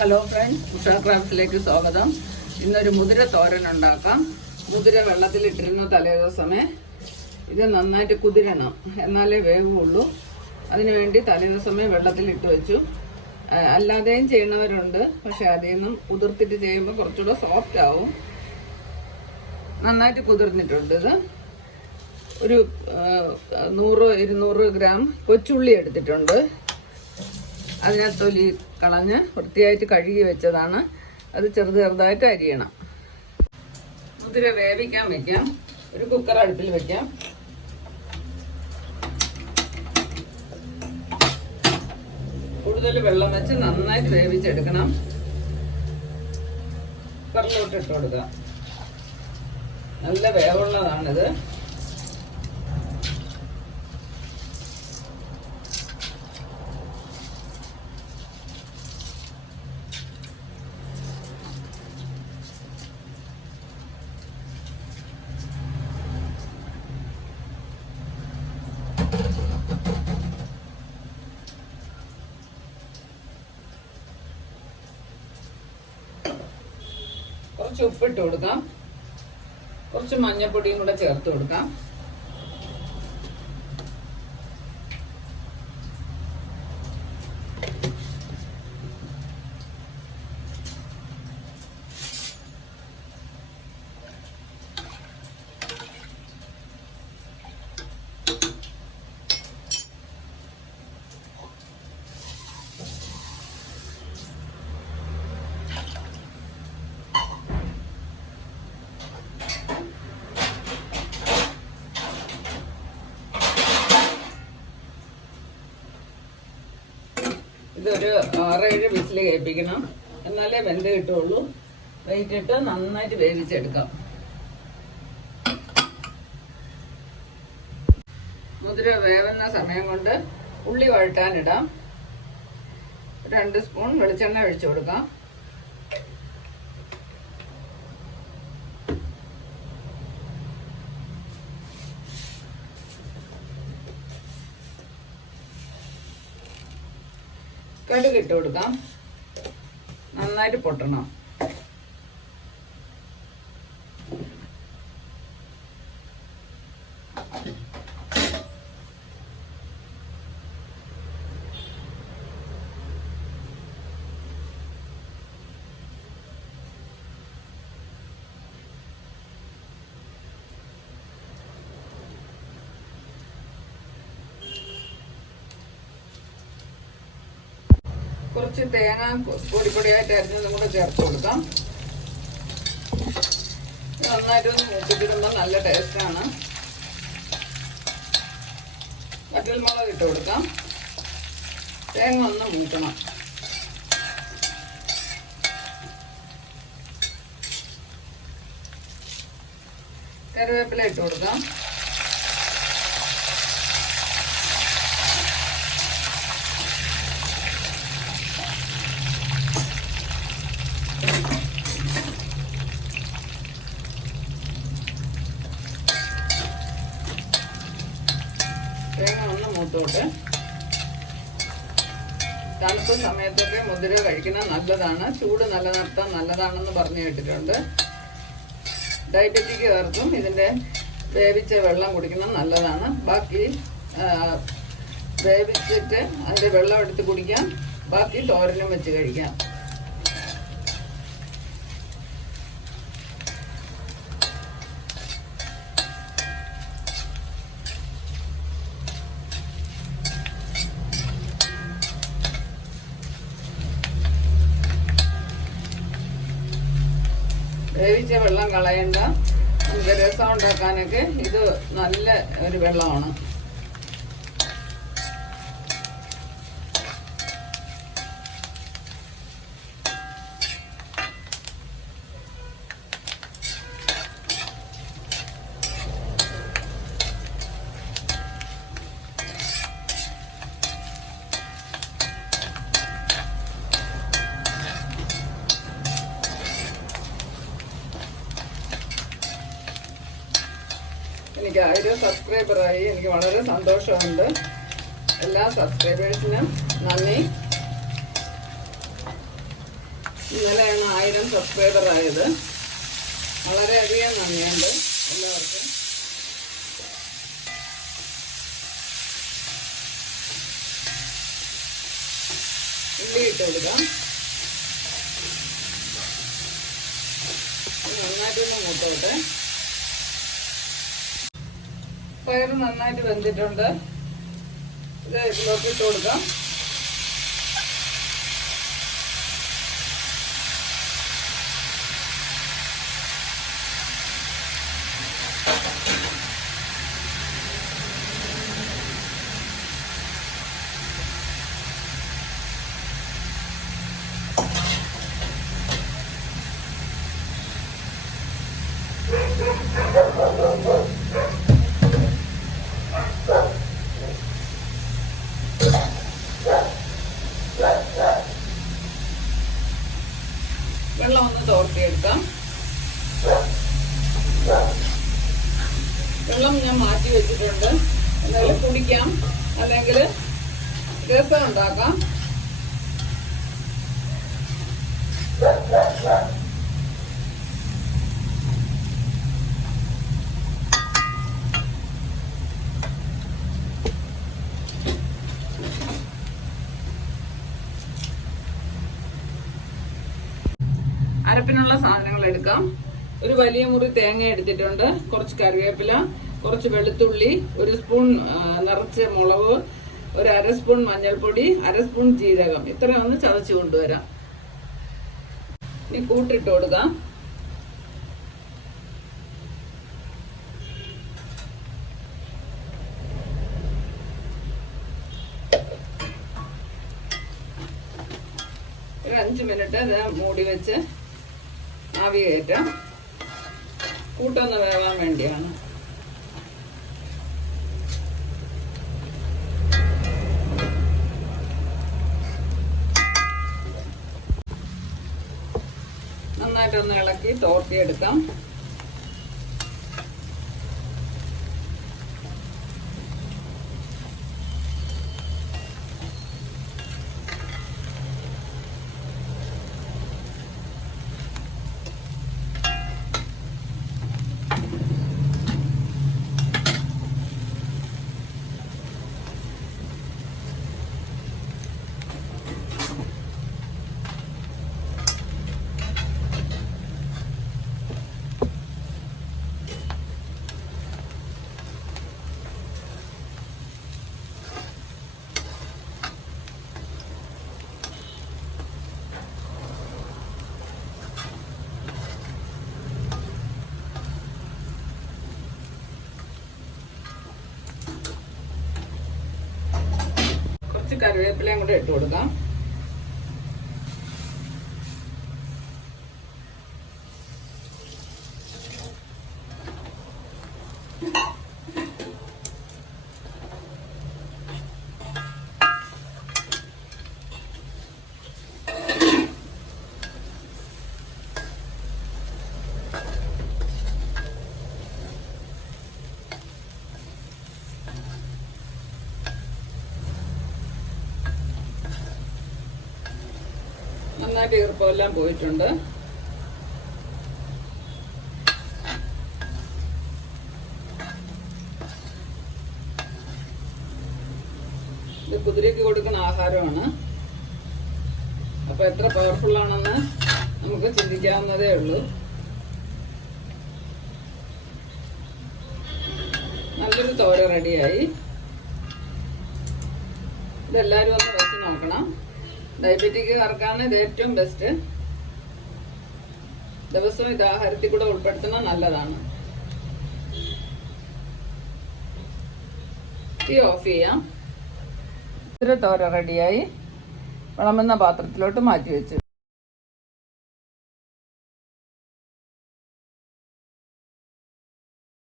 Hello friends Usha ക്രാഫ്റ്റ്സിലേക്ക് സ്വാഗതം. ഇന്നൊരു മുതിര തോരൻ ഉണ്ടാക്കാം. മുതിര വെള്ളത്തിലിട്ടിരുന്ന തലേദിവസമേ ഇത് നന്നായിട്ട് കുതിരണം. എന്നാലേ വേവുള്ളൂ. അതിനുവേണ്ടി തലേദിവസമേ വെള്ളത്തിലിട്ട് വെച്ചു. അല്ലാതെയും ചെയ്യുന്നവരുണ്ട്. പക്ഷെ അതിൽ നിന്നും കുതിർത്തിട്ട് ചെയ്യുമ്പോൾ കുറച്ചുകൂടെ സോഫ്റ്റ് ആവും. നന്നായിട്ട് കുതിർന്നിട്ടുണ്ട് ഇത്. ഒരു നൂറ് ഇരുന്നൂറ് ഗ്രാം കൊച്ചുള്ളി എടുത്തിട്ടുണ്ട്. അതിനകത്ത് തൊലി കളഞ്ഞ് വൃത്തിയായിട്ട് കഴുകി വെച്ചതാണ്. അത് ചെറുത് ചെറുതായിട്ട് അരിയണം. മുതിര വേവിക്കാൻ വെക്കാം. ഒരു കുക്കർ അടുപ്പിൽ വെക്കാം. കൂടുതൽ വെള്ളം വെച്ച് നന്നായിട്ട് വേവിച്ചെടുക്കണം. കുക്കറിലോട്ട് ഇട്ട് കൊടുക്കാം. നല്ല വേവുള്ളതാണിത്. കുറച്ച് ഉപ്പിട്ട് കൊടുക്കാം. കുറച്ച് മഞ്ഞപ്പൊടിയും കൂടെ ചേർത്ത് കൊടുക്കാം. ഇതൊരു ആറേഴ് വിസിൽ കേൾപ്പിക്കണം. എന്നാലേ വെന്ത് കിട്ടുള്ളൂ. ഇട്ട് നന്നായിട്ട് വേവിച്ചെടുക്കാം. മുതിര വേവുന്ന സമയം കൊണ്ട് ഉള്ളി വഴട്ടാനിടാം രണ്ട് സ്പൂൺ വെളിച്ചെണ്ണ ഒഴിച്ചു കൊടുക്കാം. കടുക് ഇട്ട് കൊടുക്കാം. നന്നായിട്ട് പൊട്ടണം. കുറച്ച് തേങ്ങ പൊടിപ്പൊടിയായിട്ട് അരിഞ്ഞതും കൂടെ ചേർത്ത് കൊടുക്കാം. നന്നായിട്ടൊന്ന് മൂപ്പിച്ചിടുമ്പോൾ നല്ല ടേസ്റ്റാണ് വറ്റൽമുളക് ഇട്ട് കൊടുക്കാം. തേങ്ങ ഒന്ന് മൂക്കണം. കറിവേപ്പില ഇട്ട് കൊടുക്കാം. തേങ്ങ ഒന്ന് മൂത്തോട്ട്. തണുപ്പ് സമയത്തൊക്കെ മുതിര കഴിക്കുന്നത് നല്ലതാണ്. ചൂട് നിലനിർത്താൻ നല്ലതാണെന്ന് പറഞ്ഞു കേട്ടിട്ടുണ്ട്. ഡയബറ്റിക്കുകാർക്കും ഇതിന്റെ വേവിച്ച വെള്ളം കുടിക്കുന്നത് നല്ലതാണ്. ബാക്കി വേവിച്ചിട്ട് അതിന്റെ വെള്ളം എടുത്ത് കുടിക്കാം. ബാക്കി തോരനും വെച്ച് കഴിക്കാം. വേവിച്ച വെള്ളം കളയണ്ട. നമുക്ക് രസം ഉണ്ടാക്കാനൊക്കെ ഇത് നല്ല ഒരു വെള്ളമാണ്. എനിക്ക് ആയിരം സബ്സ്ക്രൈബറായി എനിക്ക് വളരെ സന്തോഷമുണ്ട്. എല്ലാ സബ്സ്ക്രൈബേഴ്സിനും നന്ദി. ഇന്നലെയാണ് ആയിരം സബ്സ്ക്രൈബറായത് വളരെയധികം നന്ദിയുണ്ട് എല്ലാവർക്കും. ഉള്ളി ഇട്ട് കൊടുക്കാം. നന്നായിട്ടൊന്ന് മൂത്തോട്ടെ. പയർ നന്നായിട്ട് വെന്തിട്ടുണ്ട്. ഇത് ഇതിലോട്ട് ഇട്ട് കൊടുക്കാം. വെള്ളം ഒന്ന് തോർത്തിയെടുക്കാം. വെള്ളം ഞാൻ മാറ്റി വെച്ചിട്ടുണ്ട്. എന്തായാലും കുടിക്കാം. അല്ലെങ്കിൽ രസം ഉണ്ടാക്കാം. അരപ്പിനുള്ള സാധനങ്ങൾ എടുക്കാം. ഒരു വലിയ മുറി തേങ്ങ എടുത്തിട്ടുണ്ട്. കുറച്ച് കറിവേപ്പില കുറച്ച് വെളുത്തുള്ളി ഒരു സ്പൂൺ നിറച്ച മുളക് ഒരു അര സ്പൂൺ മഞ്ഞൾപ്പൊടി അര സ്പൂൺ ജീരകം. ഒന്ന് ചതച്ച് കൊണ്ടുവരാം. ഇനി കൂട്ടിട്ട് കൊടുക്കാം. ഒരു അഞ്ച് മിനിറ്റ് അത് മൂടി വെച്ച് ആവി കയറ്റാം കൂട്ടൊന്ന് വേവാൻ വേണ്ടിയാണ്. നന്നായിട്ടൊന്ന് ഇളക്കി തോർത്തിയെടുക്കാം കുറച്ച് കറിവേപ്പിലയും കൂടെ ഇട്ട് കൊടുക്കാം. നന്നായിട്ട് ഈർപ്പമെല്ലാം പോയിട്ടുണ്ട്. ഇത് കുതിരയ്ക്ക് കൊടുക്കുന്ന ആഹാരമാണ്. അപ്പൊ എത്ര പവർഫുൾ ആണെന്ന് നമുക്ക് ചിന്തിക്കാവുന്നതേ ഉള്ളൂ. നല്ലൊരു തോര റെഡിയായി ഇതെല്ലാരും ഒന്ന് വെച്ച് നോക്കണം. ഡയബറ്റിക്കാർക്കാണ് ഇത് ഏറ്റവും ബെസ്റ്റ് ദിവസവും ഇത് ആഹാരത്തിൽ കൂടെ ഉൾപ്പെടുത്തുന്നത് നല്ലതാണ്. ഓഫ് ചെയ്യാം. തോര റെഡിയായി വിളമ്പുന്ന പാത്രത്തിലോട്ട് മാറ്റി വെച്ചു